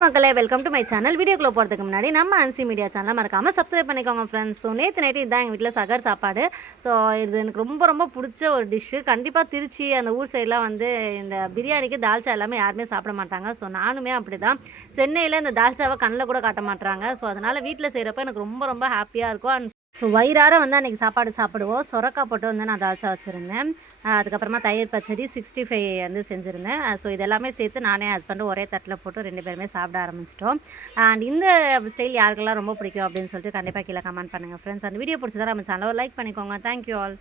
மக்களே welcome to my channel வீடியோக்குள்ள போகிறதுக்கு முன்னாடி நம்ம அன்சி மீடியா சேனலை மறக்காமல் சப்ஸ்கிரைப் பண்ணிக்கோங்க ஃப்ரெண்ட்ஸ் ஸோ நேற்று நைட்டு இதுதான் எங்கள் வீட்டில் சகர் சாப்பாடு. ஸோ இது எனக்கு ரொம்ப ரொம்ப பிடிச்ச ஒரு டிஷ்ஷு கண்டிப்பாக திருச்சி அந்த ஊர் சைட்லாம் வந்து இந்த பிரியாணிக்கு தால்ச்சா எல்லாமே யாருமே சாப்பிட மாட்டாங்க. ஸோ நானுமே அப்படி தான் சென்னையில் இந்த தால்ச்சாவை கண்ணில் கூட காட்ட மாட்டாங்க ஸோ அதனால் வீட்டில் செய்கிறப்ப எனக்கு ரொம்ப ரொம்ப ஹாப்பியாக இருக்கும். அண்ட் ஸோ வயிறார வந்து அன்றைக்கி சாப்பாடு சாப்பிடுவோம். சொரக்காய் போட்டு வந்து நான் தால்ச்சா வச்சுருந்தேன். அதுக்கப்புறமா தயிர் பச்சடி சிக்ஸ்டி ஃபைவ் வந்து செஞ்சுருந்தேன். ஸோ இதெல்லாமே சேர்த்து நானே ஹஸ்பண்டும் ஒரே தட்டில் போட்டு ரெண்டு பேருமே சாப்பிட ஆரம்பிச்சிட்டோம். அண்ட் இந்த ஸ்டைல் யாருக்கெல்லாம் ரொம்ப பிடிக்கும் அப்படின்னு சொல்லிட்டு கண்டிப்பாக கீழே கமெண்ட் பண்ணுங்கள் ஃப்ரெண்ட்ஸ் அந்த வீடியோ பிடிச்சதான் நம்ம சேனலை லைக் பண்ணிக்கோங்க. Thank you all